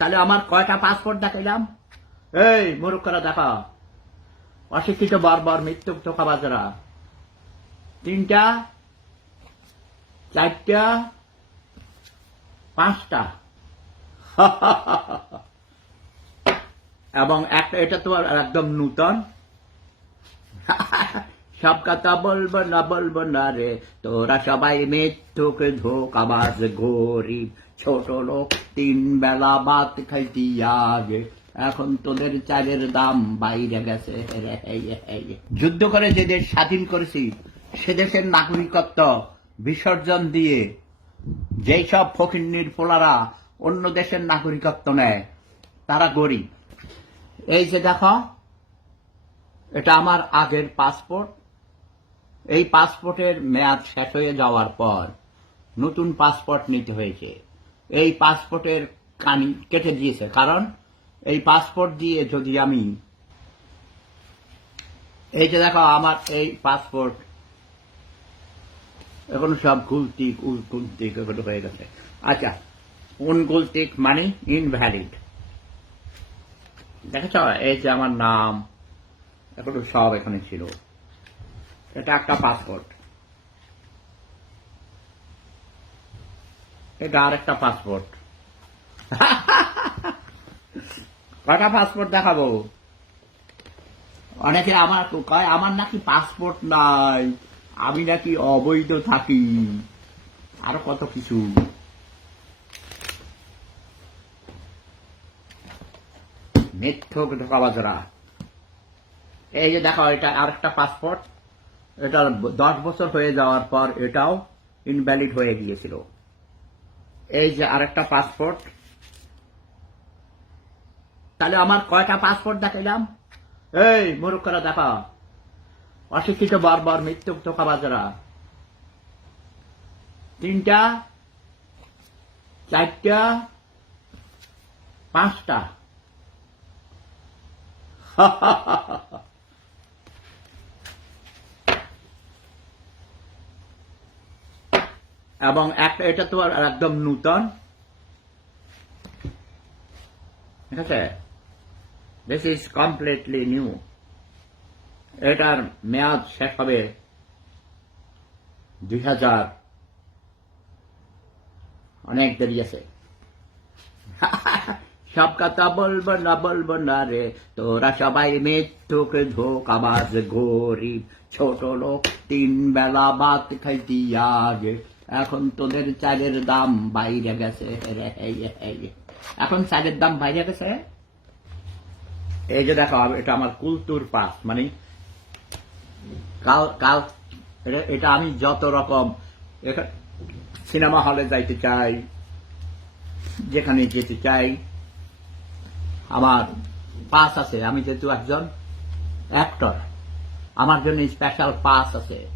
তাহলে আমার কয়টা পাসপোর্ট দেখাইলাম? এই মরুক্ষরা দেখা। অশিক্ষিত বারবার মৃত্যু ধোকাবাজরা। তিনটা, চারটা, পাঁচটা। এবং একটা, এটা তো একদম নূতন। সব কথা বলব না বলব না রে। তোরা সবাই মৃত্যুকে ধোকাবাজ, গরিব, ছোট লোক, তিন বেলা ভাত খাইতি আগে। এখন তোদের চালের দাম বাইরে গেছে। যুদ্ধ করে যে দেশ স্বাধীন করেছি, সে দেশের নাগরিকত্ব বিসর্জন দিয়ে যেই সব ফকিন্নির পোলারা অন্য দেশের নাগরিকত্ব নেয়, তারা গরিব। এই যে দেখো, এটা আমার আগের পাসপোর্ট এই পাসপোর্টের মেয়াদ শেষ হয়ে যাওয়ার পর নতুন পাসপোর্ট নিতে হয়েছে। এই পাসপোর্টের কানি কেটে দিয়েছে। কারণ এই পাসপোর্ট দিয়ে যদি আমি এই যে দেখো, আমার এই পাসপোর্ট এখন সব গুলতিক উলকুলতিক এগুলো হয়ে গেছে। আচ্ছা উনগুলতিক মানে ইনভ্যালিড দেখেছ? এই যে আমার নাম, এগুলো সব এখানে ছিল। এটা একটা পাসপোর্ট এটা আর একটা পাসপোর্ট কটা পাসপোর্ট দেখাবো? অনেকে আমার কয়, আমার নাকি পাসপোর্ট নাই। আমি নাকি অবৈধ থাকি। আরও কত কিছু? মিথ্যক এই যে দেখো, এটা আরেকটা পাসপোর্ট এটা দশ বছর হয়ে যাওয়ার পর এটাও ইনভ্যালিড হয়ে গিয়েছিল। এই যে আরেকটা পাসপোর্ট তাহলে আমার কয়টা পাসপোর্ট দেখাইলাম? এই মরুক্ষরা দেখা। অশিক্ষিত বারবার মৃত্যু টোকাবাজরা তিনটা, চারটা, পাঁচটা। এবং এটা তো একদম নূতন। ঠিক আছে? দিস ইজ কমপ্লিটলি নিউ এটার মেয়াদ শেষ হবে দুই হাজার অনেক দেরি আছে। সব কথা বলব না বলব না রে, তোরা সবাই মৃত্যুকে ধোকাবাজ, গরিব, ছোট লোক, তিন বেলা ভাত খাইতি আগে। এখন তোদের চালের দাম বাইরে গেছে। এখন চালের দাম বাইরে গেছে? এই যে দেখো এটা আমার কুলতুর পাস মানে কাল কাল, এটা- আমি যত রকম সিনেমা হলে যাইতে চাই, যেখানে যেতে চাই, আমার পাস আছে। আমি যেহেতু একজন অ্যাক্টর আমার জন্য স্পেশাল পাস আছে।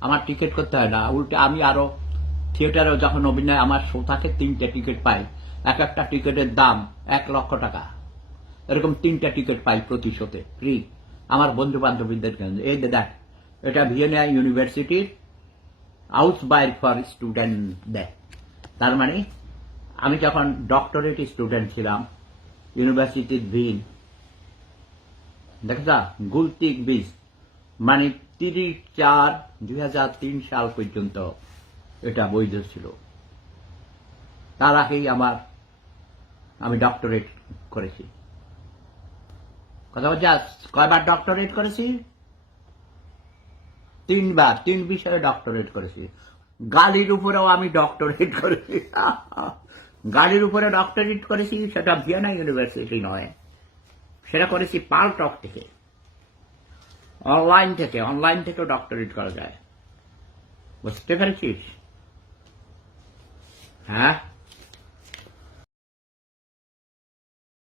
আমার টিকিট করতে হয় না। উল্টে আমি আরও থিয়েটারে যখন অভিনয় আমার শো থাকে তিনটে টিকিট পাই এক একটা টিকিটের দাম এক লক্ষ টাকা। এরকম তিনটা টিকিট পাই প্রতি শোতে। ফ্রি। আমার বন্ধু বান্ধবীদের এই যে দেখ, এটা ভিয়েনা ইউনিভার্সিটির আউট বাইর ফর স্টুডেন্ট দেয় তার মানে আমি যখন ডক্টরেট স্টুডেন্ট ছিলাম, ইউনিভার্সিটির ভিন, দেখেছা? গুলতিক বীজ। মানে তিরিশ চার দুই সাল পর্যন্ত এটা বৈধ ছিল। তার আগেই আমার, আমি ডক্টরেট করেছি। কথা বলছি কয়বার ডক্টরেট করেছি? তিনবার, তিন বিষয়ে ডক্টরেট করেছি। গালির উপরেও আমি ডক্টরেট করেছি। গালির উপরে ডক্টরেট করেছি, সেটা ভিয়েনা ইউনিভার্সিটি নয়। সেটা করেছি পালটক থেকে। অনলাইন থেকে, অনলাইন থেকেও ডক্টরেট করা যায়। বুঝতে পেরেছিস? হ্যাঁ